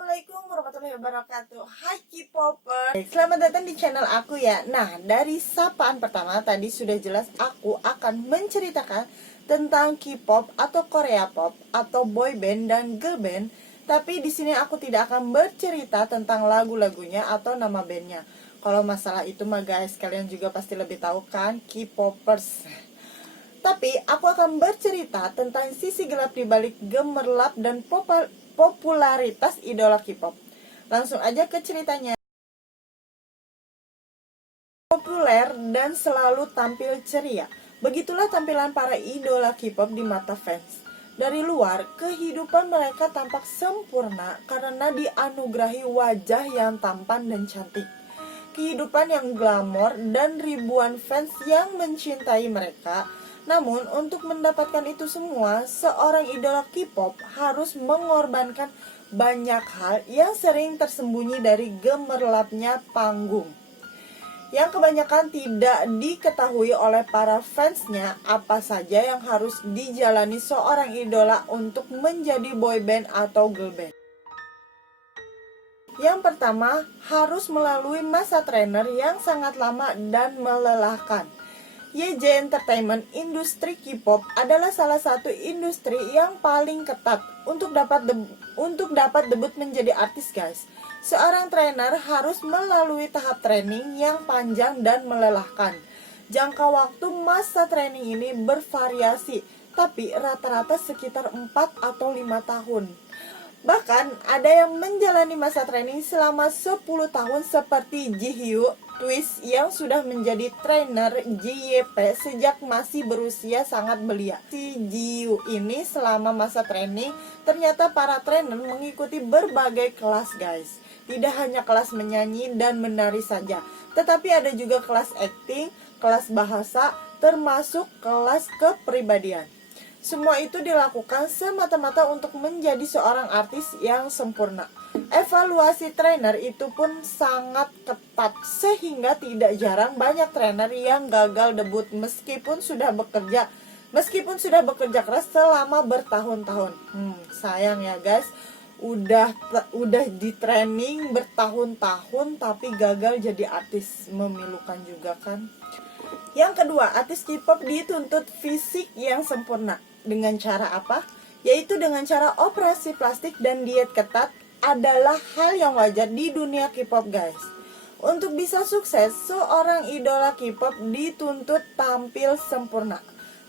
Assalamualaikum warahmatullahi wabarakatuh. Hai K-popers, selamat datang di channel aku ya. Nah, dari sapaan pertama tadi sudah jelas aku akan menceritakan tentang K-pop atau Korea pop atau boy band dan girl band. Tapi di sini aku tidak akan bercerita tentang lagu-lagunya atau nama bandnya. Kalau masalah itu mah guys, kalian juga pasti lebih tahu kan, K-popers. Tapi aku akan bercerita tentang sisi gelap di balik gemerlap dan popularitas idola K-pop. Langsung aja ke ceritanya. Populer dan selalu tampil ceria. Begitulah tampilan para idola K-pop di mata fans. Dari luar, kehidupan mereka tampak sempurna karena dianugerahi wajah yang tampan dan cantik. Kehidupan yang glamor dan ribuan fans yang mencintai mereka. Namun, untuk mendapatkan itu semua, seorang idola K-pop harus mengorbankan banyak hal yang sering tersembunyi dari gemerlapnya panggung. Yang kebanyakan tidak diketahui oleh para fansnya apa saja yang harus dijalani seorang idola untuk menjadi boyband atau girlband. Yang pertama, harus melalui masa trainer yang sangat lama dan melelahkan. YJ Entertainment, industri K-pop adalah salah satu industri yang paling ketat untuk dapat debut menjadi artis, guys. Seorang trainer harus melalui tahap training yang panjang dan melelahkan. Jangka waktu masa training ini bervariasi, tapi rata-rata sekitar 4 atau 5 tahun. Bahkan ada yang menjalani masa training selama 10 tahun seperti Jihyo Twist yang sudah menjadi trainer JYP sejak masih berusia sangat belia. Si Jihyo ini selama masa training ternyata para trainer mengikuti berbagai kelas, guys. Tidak hanya kelas menyanyi dan menari saja, tetapi ada juga kelas acting, kelas bahasa, termasuk kelas kepribadian. Semua itu dilakukan semata-mata untuk menjadi seorang artis yang sempurna. Evaluasi trainer itu pun sangat ketat, sehingga tidak jarang banyak trainer yang gagal debut meskipun sudah bekerja keras selama bertahun-tahun. Sayang ya guys, udah di training bertahun-tahun tapi gagal jadi artis. Memilukan juga kan. Yang kedua, artis K-pop dituntut fisik yang sempurna. Dengan cara apa? Yaitu dengan cara operasi plastik dan diet ketat adalah hal yang wajar di dunia K-pop, guys. Untuk bisa sukses, seorang idola K-pop dituntut tampil sempurna.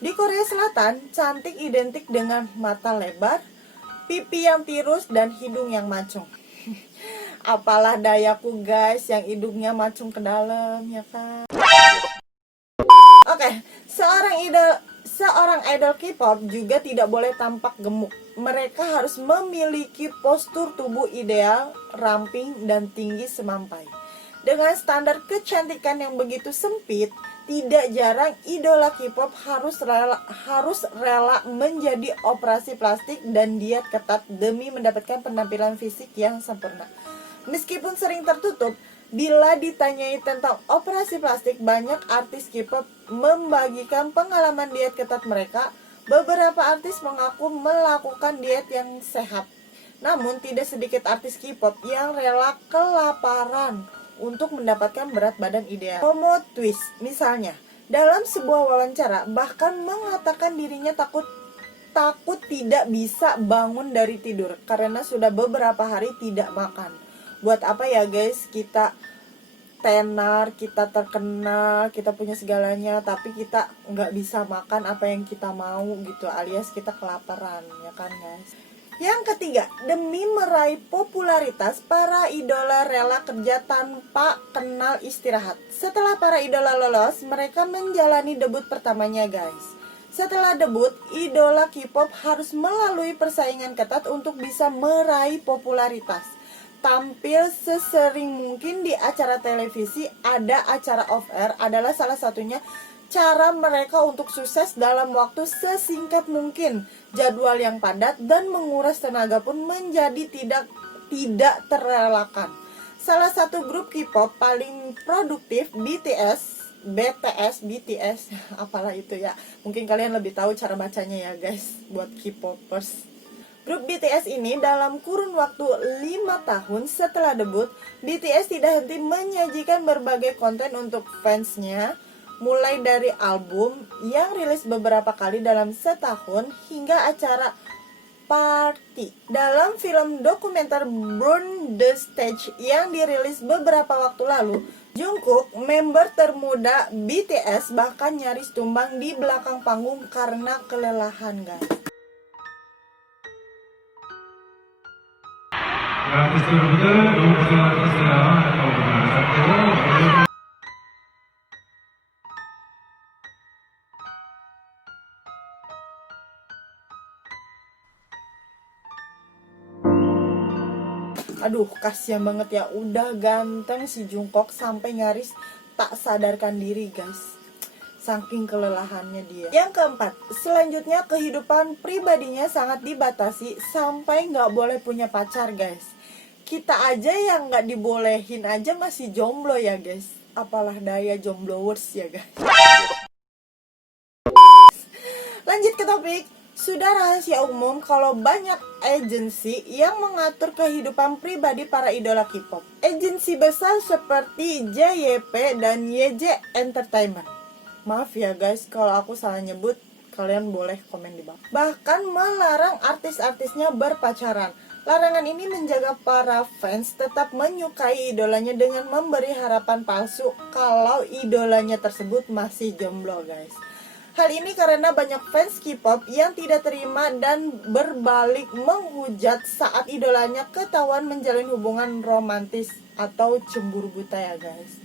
Di Korea Selatan, cantik identik dengan mata lebar, pipi yang tirus, dan hidung yang mancung. Apalah dayaku guys, yang hidungnya mancung ke dalam, ya kan? Oke, seorang idol K-pop juga tidak boleh tampak gemuk. Mereka harus memiliki postur tubuh ideal, ramping, dan tinggi semampai. Dengan standar kecantikan yang begitu sempit, tidak jarang idola K-pop harus rela menjadi operasi plastik dan diet ketat demi mendapatkan penampilan fisik yang sempurna. Meskipun sering tertutup, bila ditanyai tentang operasi plastik, banyak artis K-pop membagikan pengalaman diet ketat mereka. Beberapa artis mengaku melakukan diet yang sehat. Namun tidak sedikit artis K-pop yang rela kelaparan untuk mendapatkan berat badan ideal. Momo Twist misalnya, dalam sebuah wawancara bahkan mengatakan dirinya takut tidak bisa bangun dari tidur karena sudah beberapa hari tidak makan. Buat apa ya guys, kita tenar, kita terkenal, kita punya segalanya, tapi kita nggak bisa makan apa yang kita mau gitu, alias kita kelaparan, ya kan guys. Yang ketiga, demi meraih popularitas, para idola rela kerja tanpa kenal istirahat. Setelah para idola lolos, mereka menjalani debut pertamanya guys. Setelah debut, idola K-pop harus melalui persaingan ketat untuk bisa meraih popularitas. Tampil sesering mungkin di acara televisi, ada acara off-air adalah salah satunya cara mereka untuk sukses dalam waktu sesingkat mungkin. Jadwal yang padat dan menguras tenaga pun menjadi tidak terelakkan. Salah satu grup K-pop paling produktif, BTS, apalah itu ya. Mungkin kalian lebih tahu cara bacanya ya guys, buat K-popers. Grup BTS ini dalam kurun waktu 5 tahun setelah debut, BTS tidak henti menyajikan berbagai konten untuk fansnya, mulai dari album yang rilis beberapa kali dalam setahun hingga acara party. Dalam film dokumenter Burn the Stage yang dirilis beberapa waktu lalu, Jungkook, member termuda BTS, bahkan nyaris tumbang di belakang panggung karena kelelahan, guys. 아티스트 여러분들 너무 고생하셨어요. 너무 고생하셨고 Aduh, kasihan banget ya. Udah ganteng si Jungkook sampai nyaris tak sadarkan diri, guys. Saking kelelahannya dia. Yang keempat, selanjutnya kehidupan pribadinya sangat dibatasi sampai nggak boleh punya pacar, guys. Kita aja yang nggak dibolehin aja masih jomblo ya, guys. Apalah daya jomblowers ya, guys. Lanjut ke topik. Sudah rahasia umum kalau banyak agensi yang mengatur kehidupan pribadi para idola K-pop. Agensi besar seperti JYP dan YG Entertainment. Maaf ya guys, kalau aku salah nyebut, kalian boleh komen di bawah. Bahkan melarang artis-artisnya berpacaran. Larangan ini menjaga para fans tetap menyukai idolanya dengan memberi harapan palsu kalau idolanya tersebut masih jomblo, guys. Hal ini karena banyak fans K-pop yang tidak terima dan berbalik menghujat saat idolanya ketahuan menjalin hubungan romantis atau cemburu buta ya, guys.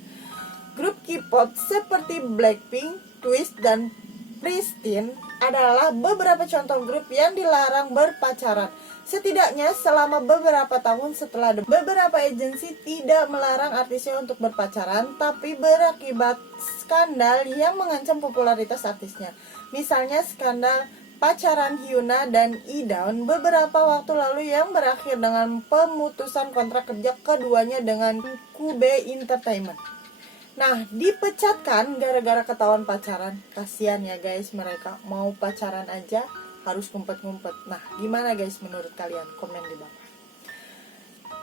Grup K-pop seperti Blackpink, Twice, dan Pristin adalah beberapa contoh grup yang dilarang berpacaran. Setidaknya selama beberapa tahun setelah beberapa agensi tidak melarang artisnya untuk berpacaran, tapi berakibat skandal yang mengancam popularitas artisnya. Misalnya skandal pacaran Hyuna dan Idawn beberapa waktu lalu yang berakhir dengan pemutusan kontrak kerja keduanya dengan Cube Entertainment. Nah, dipecatkan gara-gara ketahuan pacaran. Kasian ya guys, mereka mau pacaran aja harus ngumpet-ngumpet. Nah, gimana guys menurut kalian? Komen di bawah.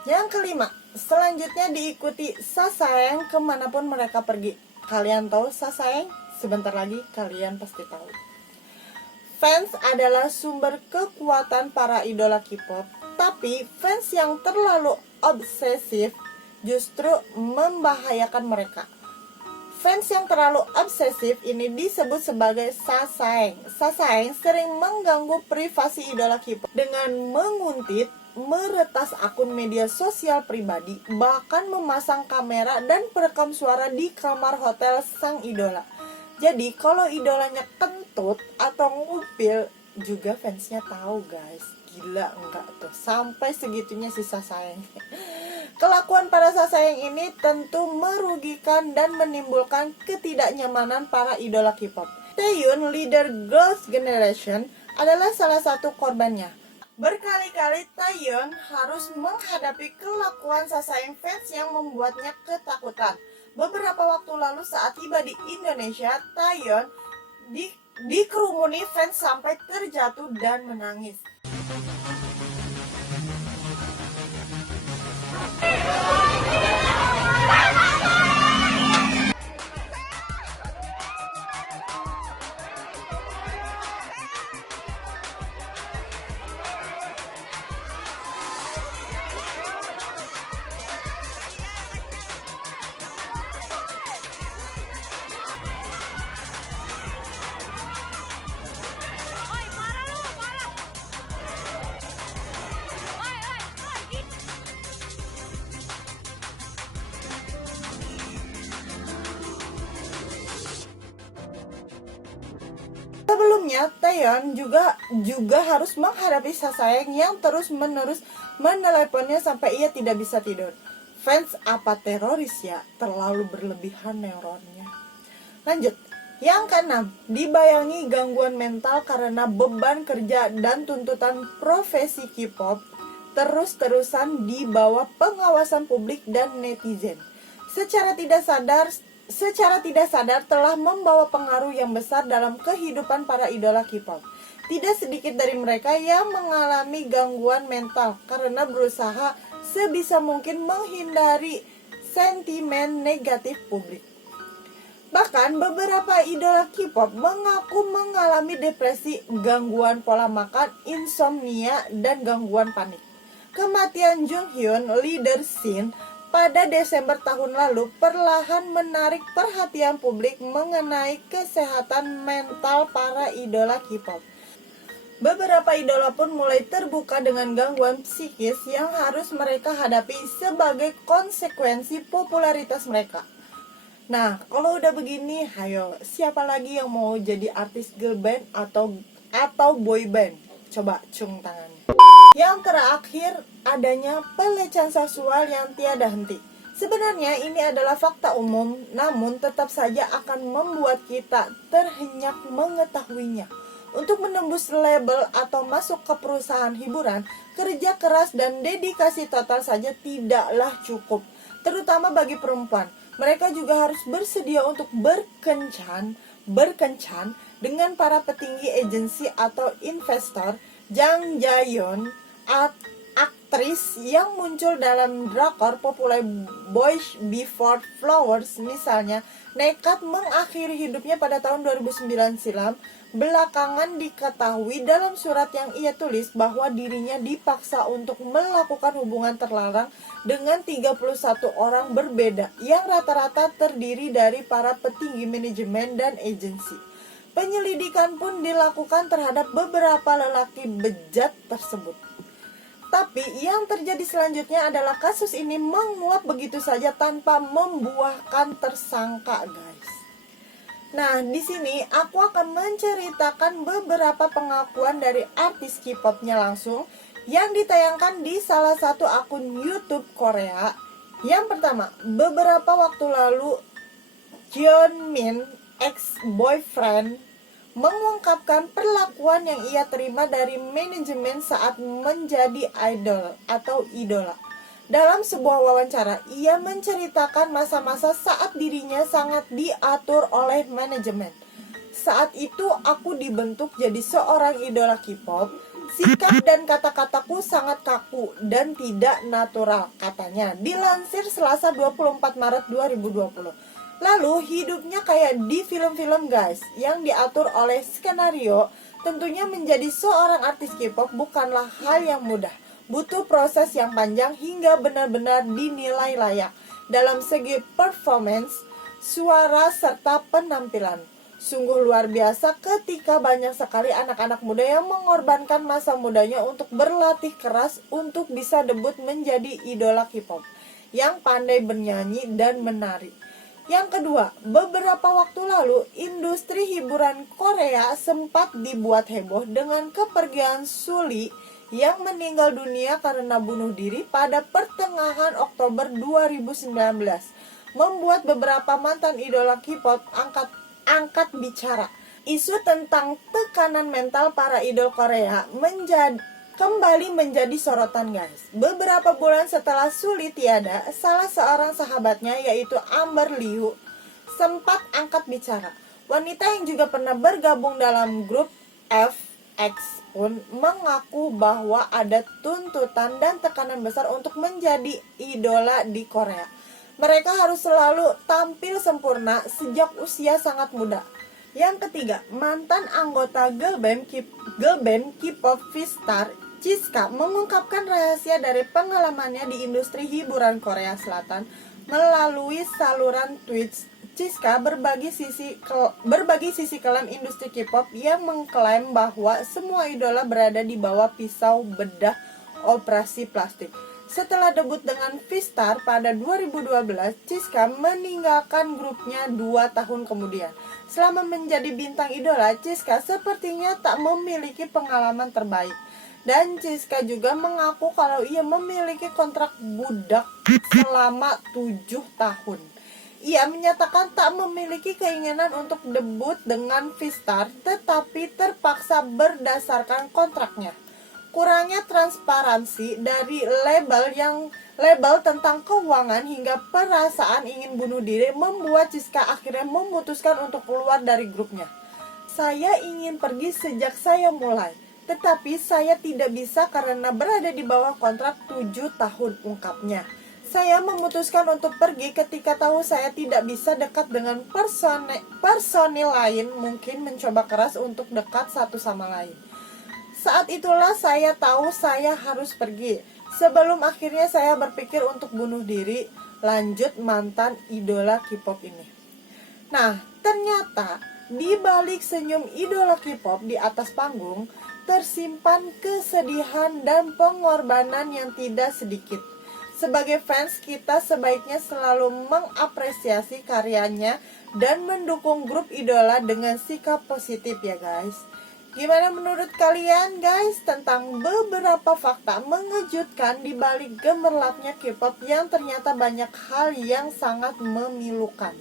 Yang kelima, selanjutnya diikuti Sasaeng kemanapun mereka pergi. Kalian tahu Sasaeng? Sebentar lagi kalian pasti tahu. Fans adalah sumber kekuatan para idola K-pop, tapi fans yang terlalu obsesif justru membahayakan mereka. Fans yang terlalu obsesif ini disebut sebagai sasaeng. Sasaeng sering mengganggu privasi idola K-pop dengan menguntit, meretas akun media sosial pribadi, bahkan memasang kamera dan perekam suara di kamar hotel sang idola. Jadi kalau idolanya kentut atau ngupil juga fansnya tahu, guys. Gila enggak tuh, sampai segitunya si Sasaeng. Kelakuan para Sasaeng ini tentu merugikan dan menimbulkan ketidaknyamanan para idola K-pop. Taehyun, leader Girls' Generation, adalah salah satu korbannya. Berkali-kali Taehyun harus menghadapi kelakuan Sasaeng fans yang membuatnya ketakutan. Beberapa waktu lalu saat tiba di Indonesia, Taehyun dikerumuni fans sampai terjatuh dan menangis. Sebelumnya, Taeyeon juga harus menghadapi Sasaeng yang terus-menerus meneleponnya sampai ia tidak bisa tidur. Fans apa teroris ya? Terlalu berlebihan neuronnya. Lanjut. Yang keenam, dibayangi gangguan mental karena beban kerja dan tuntutan profesi K-pop terus-terusan di bawah pengawasan publik dan netizen. Secara tidak sadar telah membawa pengaruh yang besar dalam kehidupan para idola K-pop. Tidak sedikit dari mereka yang mengalami gangguan mental karena berusaha sebisa mungkin menghindari sentimen negatif publik. Bahkan beberapa idola K-pop mengaku mengalami depresi, gangguan pola makan, insomnia, dan gangguan panik. Kematian Jung Hyun, leader Shin, pada Desember tahun lalu perlahan menarik perhatian publik mengenai kesehatan mental para idola K-pop. Beberapa idola pun mulai terbuka dengan gangguan psikis yang harus mereka hadapi sebagai konsekuensi popularitas mereka. Nah, kalau udah begini, hayo, siapa lagi yang mau jadi artis girl band atau boy band? Coba cung tangannya. Yang terakhir, adanya pelecehan seksual yang tiada henti. Sebenarnya ini adalah fakta umum, namun tetap saja akan membuat kita terhenyak mengetahuinya. Untuk menembus label atau masuk ke perusahaan hiburan, kerja keras dan dedikasi total saja tidaklah cukup, terutama bagi perempuan. Mereka juga harus bersedia untuk berkencan dengan para petinggi agensi atau investor. Jang Jaehyun, aktris yang muncul dalam drakor populer Boys Before Flowers misalnya, nekat mengakhiri hidupnya pada tahun 2009 silam. Belakangan diketahui dalam surat yang ia tulis bahwa dirinya dipaksa untuk melakukan hubungan terlarang dengan 31 orang berbeda yang rata-rata terdiri dari para petinggi manajemen dan agensi. Penyelidikan pun dilakukan terhadap beberapa lelaki bejat tersebut. Tapi yang terjadi selanjutnya adalah kasus ini menguap begitu saja tanpa membuahkan tersangka, guys. Nah, di sini aku akan menceritakan beberapa pengakuan dari artis K-popnya langsung yang ditayangkan di salah satu akun YouTube Korea. Yang pertama, beberapa waktu lalu Jeonmin, ex-boyfriend, mengungkapkan perlakuan yang ia terima dari manajemen saat menjadi idol atau idola. Dalam sebuah wawancara, ia menceritakan masa-masa saat dirinya sangat diatur oleh manajemen. Saat itu aku dibentuk jadi seorang idola K-pop. Sikap dan kata-kataku sangat kaku dan tidak natural, katanya. Dilansir Selasa 24 Maret 2020. Lalu hidupnya kayak di film-film, guys, yang diatur oleh skenario. Tentunya menjadi seorang artis K-pop bukanlah hal yang mudah. Butuh proses yang panjang hingga benar-benar dinilai layak dalam segi performance, suara, serta penampilan. Sungguh luar biasa ketika banyak sekali anak-anak muda yang mengorbankan masa mudanya untuk berlatih keras untuk bisa debut menjadi idola K-pop yang pandai bernyanyi dan menari. Yang kedua, beberapa waktu lalu industri hiburan Korea sempat dibuat heboh dengan kepergian Sulli yang meninggal dunia karena bunuh diri pada pertengahan Oktober 2019, membuat beberapa mantan idola K-pop angkat bicara. Isu tentang tekanan mental para idol Korea kembali menjadi sorotan, guys. Beberapa bulan setelah Sulli tiada, salah seorang sahabatnya yaitu Amber Liu sempat angkat bicara. Wanita yang juga pernah bergabung dalam grup FX pun mengaku bahwa ada tuntutan dan tekanan besar untuk menjadi idola di Korea. Mereka harus selalu tampil sempurna sejak usia sangat muda. Yang ketiga, mantan anggota girl band K-pop V-Star Jisoo mengungkapkan rahasia dari pengalamannya di industri hiburan Korea Selatan melalui saluran Twitch. Jisoo berbagi sisi kelam industri K-pop yang mengklaim bahwa semua idola berada di bawah pisau bedah operasi plastik. Setelah debut dengan V-Star pada 2012, Jisoo meninggalkan grupnya 2 tahun kemudian. Selama menjadi bintang idola, Jisoo sepertinya tak memiliki pengalaman terbaik. Dan Jisoo juga mengaku kalau ia memiliki kontrak budak selama 7 tahun. Ia menyatakan tak memiliki keinginan untuk debut dengan V-Star, tetapi terpaksa berdasarkan kontraknya. Kurangnya transparansi dari label tentang keuangan hingga perasaan ingin bunuh diri membuat Jisoo akhirnya memutuskan untuk keluar dari grupnya. Saya ingin pergi sejak saya mulai, tetapi saya tidak bisa karena berada di bawah kontrak 7 tahun, ungkapnya. Saya memutuskan untuk pergi ketika tahu saya tidak bisa dekat dengan personil lain, mungkin mencoba keras untuk dekat satu sama lain. Saat itulah saya tahu saya harus pergi. Sebelum akhirnya saya berpikir untuk bunuh diri, lanjut mantan idola K-pop ini. Nah, ternyata di balik senyum idola K-pop di atas panggung tersimpan kesedihan dan pengorbanan yang tidak sedikit. Sebagai fans, kita sebaiknya selalu mengapresiasi karyanya dan mendukung grup idola dengan sikap positif ya guys. Gimana menurut kalian guys tentang beberapa fakta mengejutkan di balik gemerlapnya K-pop yang ternyata banyak hal yang sangat memilukan?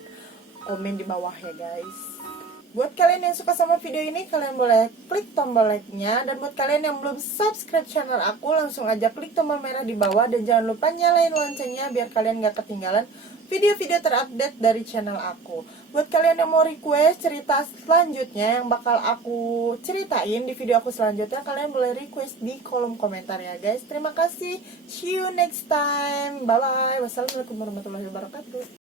Komen di bawah ya guys. Buat kalian yang suka sama video ini, kalian boleh klik tombol like-nya. Dan buat kalian yang belum subscribe channel aku, langsung aja klik tombol merah di bawah. Dan jangan lupa nyalain loncengnya biar kalian gak ketinggalan video-video terupdate dari channel aku. Buat kalian yang mau request cerita selanjutnya yang bakal aku ceritain di video aku selanjutnya, kalian boleh request di kolom komentar ya guys. Terima kasih, see you next time, bye bye, wassalamualaikum warahmatullahi wabarakatuh.